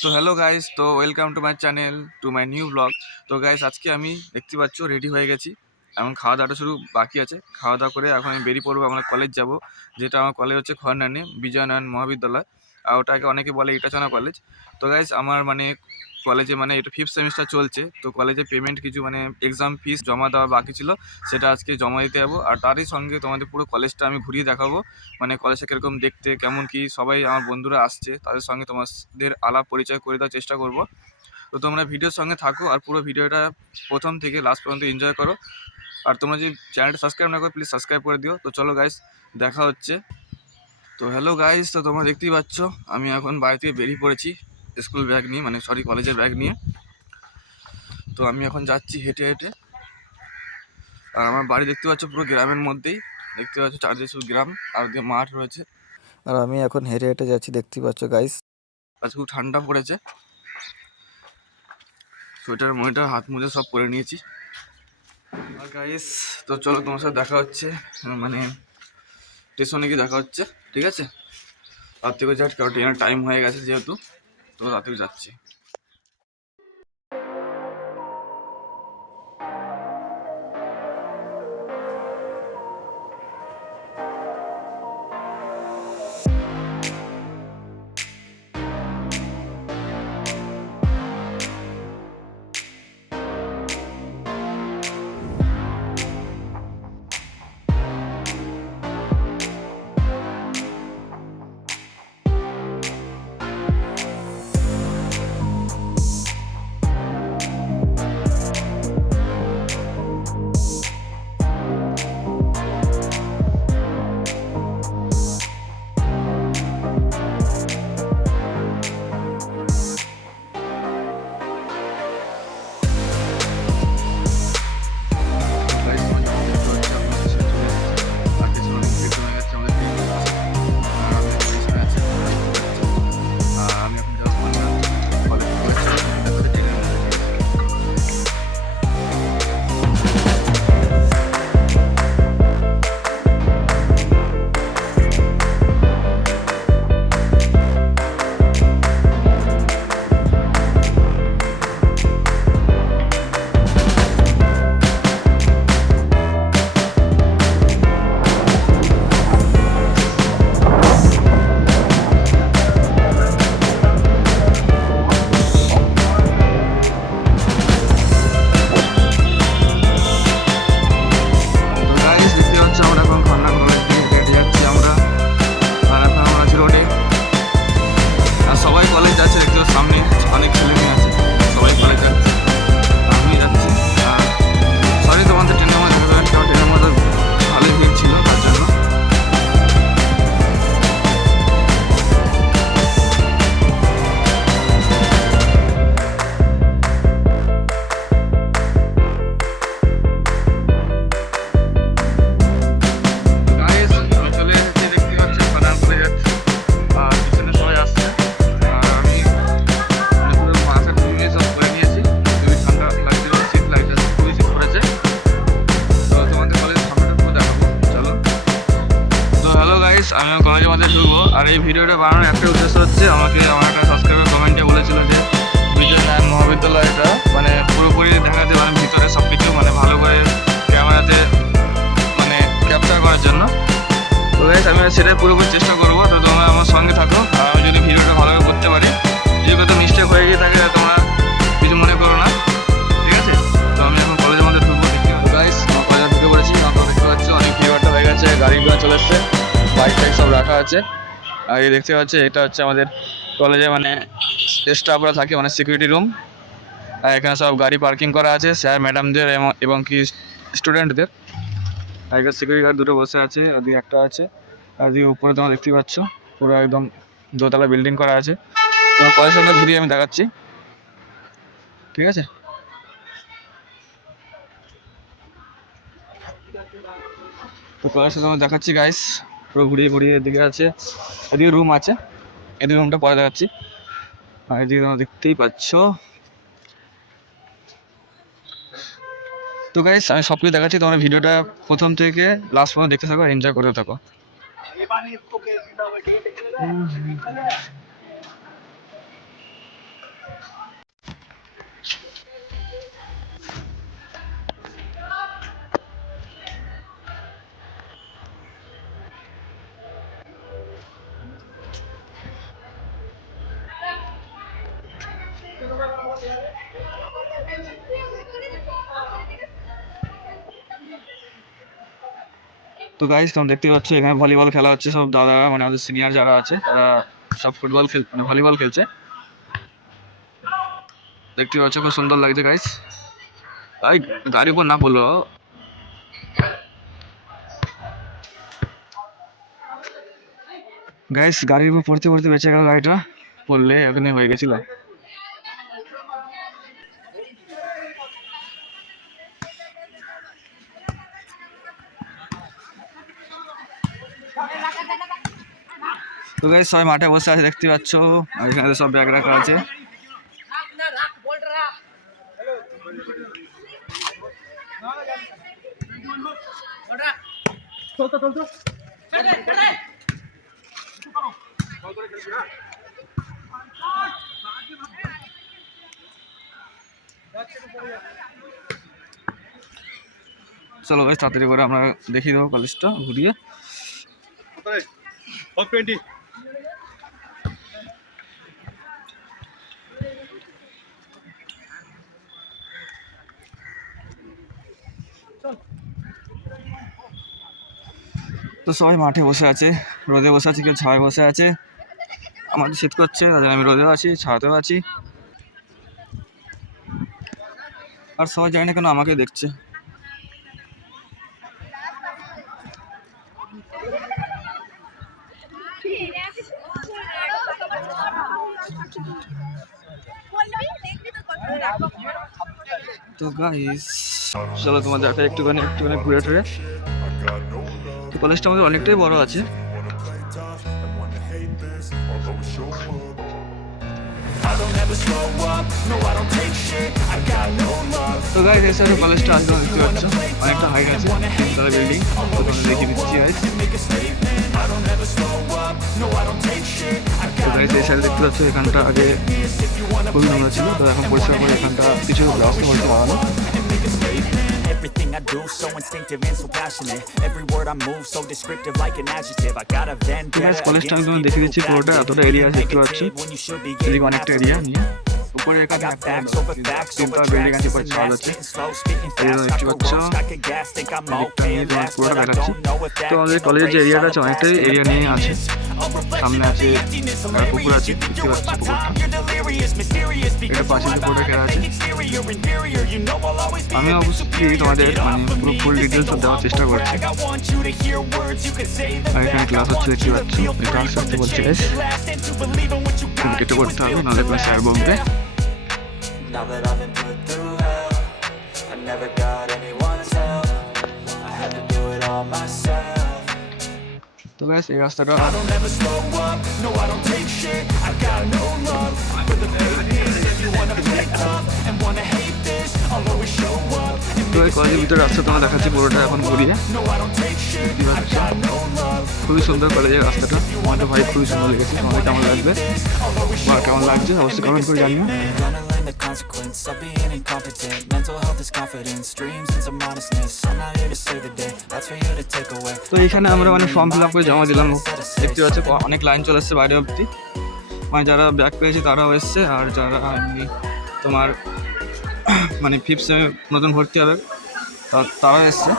তো hello guys তো welcome to my channel to my new blog তো guys আজকে আমি দেখতে পাচ্ছ রেডি হয়ে গেছি। এখন খাওয়া দাওয়াটা শুরু বাকি আছে। খাওয়া দাওয়া করে এখন আমি বেরিয়ে পড়ব, আমার কলেজ যাব। যেটা আমার কলেজ হচ্ছে খরনানি বিজয়নারায়ণ মহাবিদ্যালয়। আর ওটাকে অনেকে বলে ইটাচনা কলেজ তো গাইস আমার মানে কলেজে মানে এটা ফিফথ সেমিস্টার চলছে, তো কলেজে পেমেন্ট কিছু মানে এক্সাম ফিস জমা দেওয়া বাকি ছিল, সেটা আজকে জমা দিতে যাব। আর তারই সঙ্গে তোমাদের পুরো কলেজটা আমি ঘুরিয়ে দেখাবো। মানে কলেজটা কীরকম দেখতে, কেমন কি, সবাই আমার বন্ধুরা আসছে, তাদের সঙ্গে তোমাদের আলাপ পরিচয় করে দেওয়ার চেষ্টা করব। তো তোমরা ভিডিওর সঙ্গে থাকো, আর পুরো ভিডিওটা প্রথম থেকে লাস্ট পর্যন্ত এনজয় করো। আর তোমরা যদি চ্যানেলটা সাবস্ক্রাইব না করো প্লিজ সাবস্ক্রাইব করে দিও। তো চলো গাইস দেখা হচ্ছে। তো হ্যালো গাইস তো তোমরা দেখতেই পাচ্ছ, আমি এখন বাড়ি থেকে বেরিয়ে পড়েছি। স্কুল ব্যাগ নিয়ে মানে সরি কলেজের ব্যাগ নিয়ে। তো আমি এখন যাচ্ছি হেঁটে হেঁটে। আর আমার বাড়ি দেখতে পাচ্ছ পুরো গ্রামের মধ্যেই। দেখতে পাচ্ছ চারদিকে শুধু গ্রাম আর ওদিকে মাঠ রয়েছে। আর আমি এখন হেঁটে হেঁটে যাচ্ছি দেখতে পাচ্ছ গাইস আজ খুব ঠান্ডা পড়েছে। সোয়েটার মনিটার হাত মুজে সব পরে নিয়েছি। আর গাইস তো চলো তোমার সাথে দেখা হচ্ছে। মানে স্টেশনে গিয়ে দেখা হচ্ছে ঠিক আছে? আর থেকে যাচ্ছি কারণ ট্রেনের টাইম হয়ে গেছে যেহেতু। তো রাত থেকে যাচ্ছি Guys, করার জন্য। তো গাইস আমি সেটাই পুরোপুরি চেষ্টা করব, তো তোমরা আমার সঙ্গে থাকো। আর আমি যদি ভিডিওটা ভালোভাবে করতে পারি যদি কত মিস্টেক হয়ে গিয়ে থাকে, তোমরা কিছু মনে করো না। ঠিক আছে? তো আমি এখন কলেজের মধ্যে ঢুকবো, দেখতে গাইস কলেজে ঢুকে পড়েছি আপনারা দেখতে পাচ্ছি, অনেক ভিড়টা হয়ে গেছে, গাড়ি ঘোড়া চলে এসছে বাইক টাইক সব রাখা আছে। আর এই দেখতে পাচ্ছি, এটা হচ্ছে আমাদের কলেজে মানে স্টাফরা থাকে মানে সিকিউরিটি রুম আর এখানে সব গাড়ি পার্কিং করা আছে স্যার ম্যাডামদের এবং কি স্টুডেন্টদের এখানে সিকিউরিটি গার্ড দুটো বসে আছে ওদিকে একটা আছে, আর ওদিকে উপরে তোমরা দেখতে পাচ্ছ, পুরো একদম দোতলা বিল্ডিং করা আছে। তোমার কলেজের সঙ্গে ঘুরিয়ে আমি দেখাচ্ছি। ঠিক আছে? তো কলেজের সঙ্গে দেখাচ্ছি গাইস পুরো ঘুরিয়ে ঘুরিয়ে এদিকে আছে, এদিকে রুম আছে, এদিকে রুমটা পরে দেখাচ্ছি। আর এদিকে তোমরা দেখতেই পাচ্ছ তো গাইস আমি সব কিছু দেখাচ্ছি, তোমার ভিডিওটা প্রথম থেকে লাস্ট পর্যন্ত দেখতে থাকো এনজয় করতে থাকো Thank you. তো গাইস তোমরা দেখতে পাচ্ছ, এখানে ভলিবল খেলা হচ্ছে। সব দাদারা মানে আমাদের সিনিয়র যারা আছে, তারা সব ফুটবল খেল মানে ভলিবল খেলছে। দেখতে পাচ্ছ, খুব সুন্দর লাগছে গাইস ভাই, গাড়ির উপর না পড়ল গাইস গাড়ির উপর পড়তে পড়তে বেঁচে গেল গাড়িটা। পড়লে ওখানে হয়ে গেছিল। তো গাইস সবাই মাঠে বসে আছে, দেখতে পাচ্ছ। আর এখানে সব ব্যাগ রাখা আছে। চলো গাইস তাড়াতাড়ি করে আমরা দেখিয়ে দেবো কলেজটা ঘুরিয়ে। তো সবাই মাঠে বসে আছে, রোদে বসে আছে, কেউ ছায় বসে আছে। আমাদের শীত করছে, তাদের আমি রোদেও আছি ছায়াতেও আছি। আর সবাই জানি না কেন আমাকে দেখছে। তো গাইস চলো তোমাদের একটা একটুখানি একটুখানি ঘুরে টুরে। কলেজটা আমাদের অনেকটাই বড় আছে। তো গাইস এই সাইডে কলেজটা তোমরা দেখতে পাচ্ছ। অনেকটা হাইট আছে তারা বিল্ডিং দেখিয়ে দিচ্ছি সাইডে দেখতে এখানটা আগে খুবই নোংরা ছিল। তো এখন পরিষ্কার করে এখানটা কিছু ব্যবস্থা করতে বানানো। Everything I do so instinctive and so passionate Every word I move so descriptive like an adjective I got a vendetta কলেজটা আমি people দিচ্ছি পুরোটা এতটা এরিয়া দেখতে পাচ্ছি এদিকে অনেকটা এরিয়া নিয়ে উপরে I এখানে তিনটা আছে This পরে ছাদ আছে fast দেখতে পাচ্ছ দিকটা নিয়ে তোমার পুরোটা দেখাচ্ছি তো আমাদের কলেজের যে এরিয়াটা আছে অনেকটাই এরিয়া নিয়ে আছে সামনে আছে পুকুর. আছে দেখতে পাচ্ছ পুকুরটা এটা পাশে যে পুরোটা ঘেরা আছে আমি অবশ্যই. তোমাদের মানে পুরো ফুল ডিটেলস দেওয়ার চেষ্টা করছি আর এখানে ক্লাস হচ্ছে দেখতে পাচ্ছ আস্তে the বলছে got. কেটে করতে হবে নাহলে স্যার বলবে. Now that I've been put through hell, I never got anyone's help. I had to do it all myself. তো ব্যাস এই রাস্তাটা I don't ever slow up, no I don't take shit. I got no love for the fakeness. If you wanna play tough and wanna hate this, I'll always show up. তো এই কলেজের ভিতরে রাস্তা তোমার দেখাচ্ছি পুরোটা এখন ঘুরিয়ে no love. খুবই সুন্দর কলেজের রাস্তাটা আমাদের ভাই খুবই সুন্দর লেগেছে তোমাদের কেমন লাগবে বা কেমন লাগছে অবশ্যই কমেন্ট করে জানিও consequence of being incompetent. Mental health is confidence, dreams and some honestness. I'm not here to save the day, that's for you to take away. তো এখানে আমরা মানে ফর্ম ফিল আপ করে জমা দিলাম দেখতে পাচ্ছ অনেক লাইন চলে এসছে বাইরে অবধি মানে যারা ব্যাক পেয়েছে তারাও এসছে আর যারা এমনি তোমার মানে ফিফথ সেমে নতুন ভর্তি হবে তা- তারাও এসছে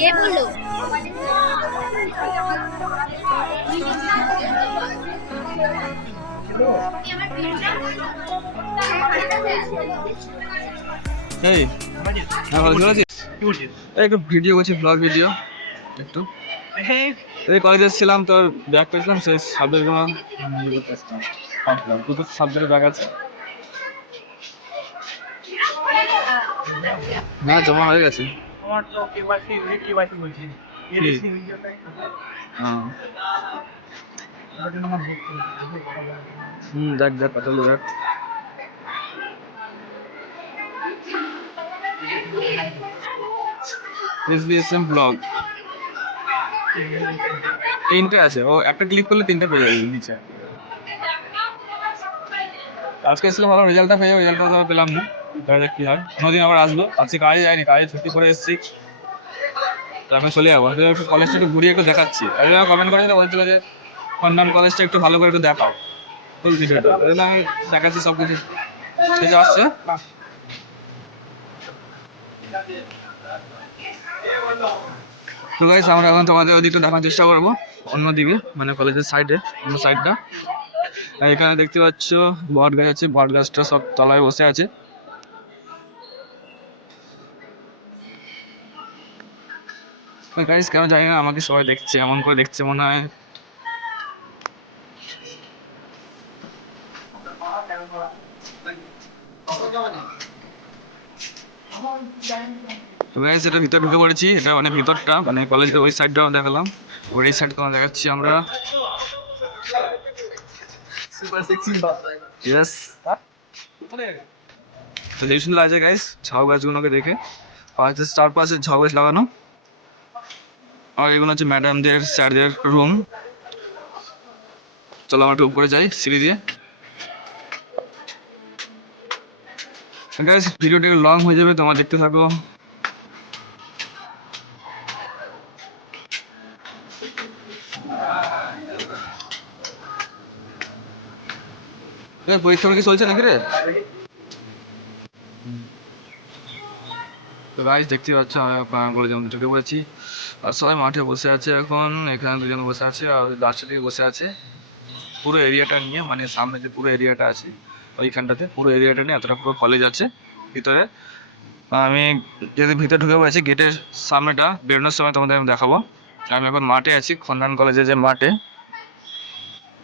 কে বলল এই হ্যাঁ ভালো চলে আছিস? এই একটু ভিডিও করছি ব্লগ ভিডিও একটু। এই কলেজে এসেছিলাম তোর ব্যাগ পেয়েছিলাম সেই সাবজেক্ট আমার দুটো সাবজেক্টের ব্যাগ আছে। না জমা হয়ে গেছে। আমার তো কেওয়াইসি কেওয়াইসি বলছি। হ্যাঁ হুম, দেখ দেখ কত দেখ। এসবিএসএম ব্লগ তিনটে আছে। ও, একটা ক্লিক করলে তিনটে পেয়ে যাবে নিচে আজকে এসেছিলাম, ভালো রেজাল্টটা পেয়ে রেজাল্টটা তো পেলাম না। দেখা যাক হয়। অন্যদিন আবার আসব। আজকে কাজে যায়নি কাজে ছুটি করে এসেছি। তো এখন চলে যাব। কলেজটা একটু ঘুরিয়ে একটু দেখাচ্ছি। আর কমেন্ট করেছিল, বলছিল যে খন্ডন কলেজটা একটু ভালো করে একটু দেখাও। ফুল তাহলে আমি দেখাচ্ছি সব কিছু ঠিক আছে? তো গাইস আমরা এখন তোমাদের ওদিকটা দেখার চেষ্টা করব। অন্য দিকে মানে কলেজের সাইডে অন্য সাইডটা এখানে দেখতে পাচ্ছ, বট গাছ আছে। বট গাছটা সব তলায় বসে আছে। গাইস কেন জানি না, আমাকে সবাই দেখছে, এমন করে দেখছে মনে হয়। তো এটা ভিতরে ঢুকে পড়েছি। এটা মানে ভিতরটা মানে কলেজের ওই সাইডটাও দেখালাম। ওর এই সাইড তোমার দেখাচ্ছি আমরা? তো এই সুন্দর ঝাউ গাছগুলোকে দেখে। চারপাশে ঝাউ গাছ লাগানো। আর এগুলো হচ্ছে ম্যাডামদের স্যারদের রুম চলো আমরা একটু উপরে যাই সিঁড়ি দিয়ে। গাইস ভিডিওটা লং হয়ে যাবে, তোমার দেখতে থাকো। পরীক্ষা কি চলছে নাকি রে? তো গাইস দেখতে পাচ্ছ আমি মধ্যে ঢুকে পড়েছি আর সবাই মাঠে বসে আছে এখন, এখানে দুজন বসে আছে, আর লাস্টের দিকে বসে আছে। পুরো এরিয়াটা নিয়ে মানে সামনে যে পুরো এরিয়াটা আছে ওইখানটাতে, পুরো এরিয়াটা নিয়ে এতটা পুরো কলেজ আছে, ভিতরে। আমি যেহেতু ভিতরে ঢুকে পড়েছি গেটের সামনেটা, বেরোনোর সময় তোমাদের আমি দেখাবো। আমি এখন মাঠে আছি খন্দান কলেজের যে মাঠে।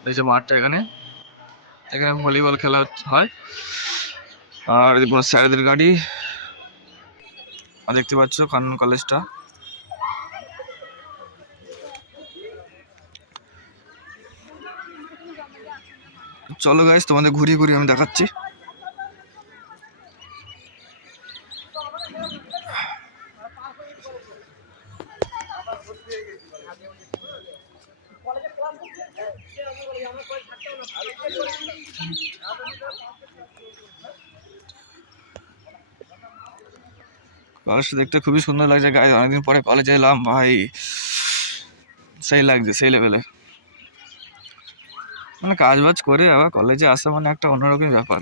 এই যে মাঠটা এখানে। এখানে ভলিবল খেলা হয়। আর পুরো স্যারেদের গাড়ি। দেখতে পাচ্ছ কানন কলেজটা চলো গাইস তোমাদের ঘুরিয়ে ঘুরিয়ে আমি দেখাচ্ছি। কলেজটা দেখতে খুবই সুন্দর লাগছে গাইস অনেকদিন পরে কলেজে এলাম, ভাই। সেই লাগছে, সেই লেভেলে মানে কাজ বাজ করে আবার কলেজে আসা মানে একটা অন্যরকম ব্যাপার।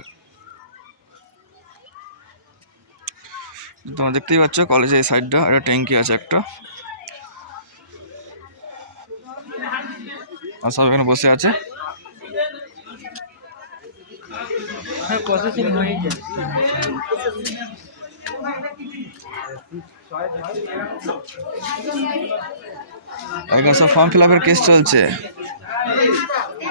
তোমরা দেখতেই পাচ্ছ কলেজে এই সাইডটা একটা ট্যাঙ্কি আছে একটা। আর সব এখানে বসে আছে। সব ফর্ম ফিল আপের কেস চলছে।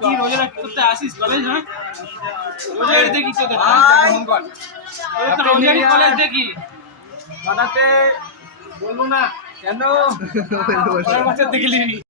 কি রোজে করতে আসিস কলেজ না রোজে দেখি তো রোজে কলেজ দেখি বানাতে বলব না কেন বাচ্চা দেখলি